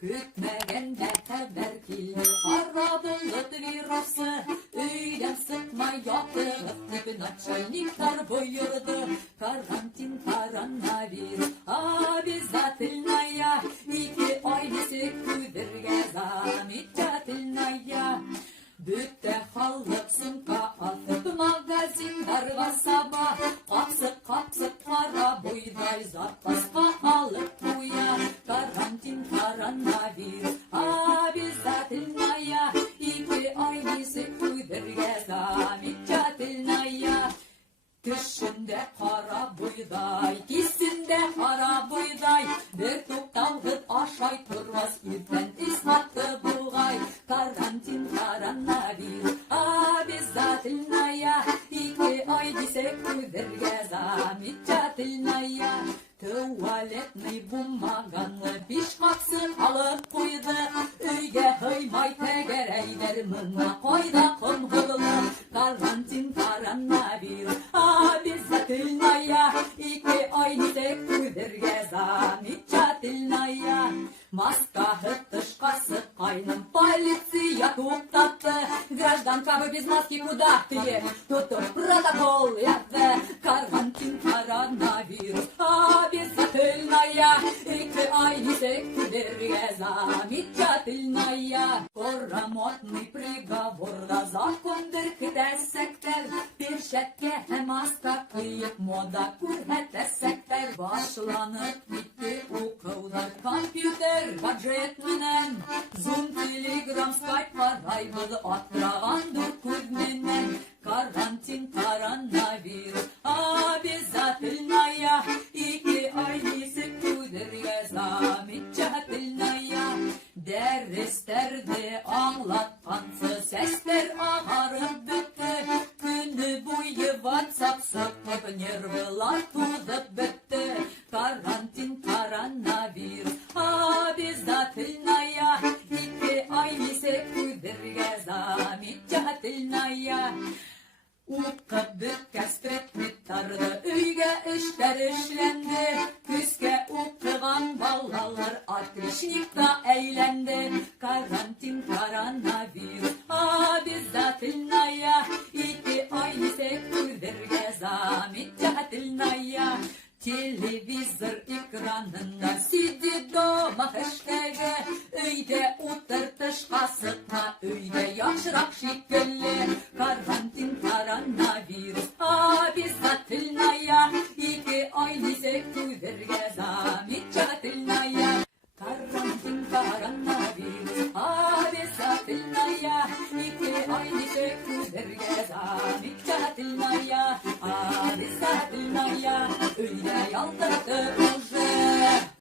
Kütmegende teberkili ara bulut virüsü öyle sıkma yaptı bütün açaylıklar buyurdu karantin koronavirüs обязательная iki aynısı küdürge замечательная Bütte halk sınka atıp magazinler var sabah kapsık para buğday zapaska alıp buya karantin koronavirüs обязательная iki aynısı küdürge замечательная Kışında kara buğday, gizinde kara buğday Bir tuktalgıt aşay turmaz irten ishattı buğay Karantin koronavirüs обязательная iki ay desek küdürge замечательная Tuvaletni bummaganlı biş kapsın alıp koydu Üyge hıymay tegereyler mına koyda kumhılı Karantin koronavirüs обязательная iki ay desek küdürge замечательная Маска тышкасы кайным полиция туктатты Гражданка вы без маски куда ты? Тут протокол ятты Карантин коронавирус обязательная iki ay desek küdürge замечательная Скоромодный приговор да закондыр кітесектер Bir şetke hem hasta kıyıp moda kurhetessekter Başlanıp bitti okuvlar kompüter гаджет менен Zoom, Telegram, Skype var ayvılı attıran dürküz menen Karantin koronavirüs обязательная iki ay desek küdürge замечательная Derslerde anlatkansı sesler ağarıp bitti Günü boyu WhatsApp sakıp nervılar tuzup bitti Karantin koronavirüs обязательная iki ay desek küdürge замечательная Uqıp bütkestret mittardı Üyge işler işlendi Küske uqıgan ballalar Atrişnikta eğlendi Karantin koronavirüs обязательная iki ay desek küdürge замечательная Televizor ekranında Sidi doma hashtag'ı Üyde oturtışqa sıkma Üyde yaşırak şekilli Karantin koronavirüs обязательная iki ay desek küdürge замечательная Karantin koronavirüs обязательная iki ay desek küdürge замечательная обязательная Öyle yaldırdı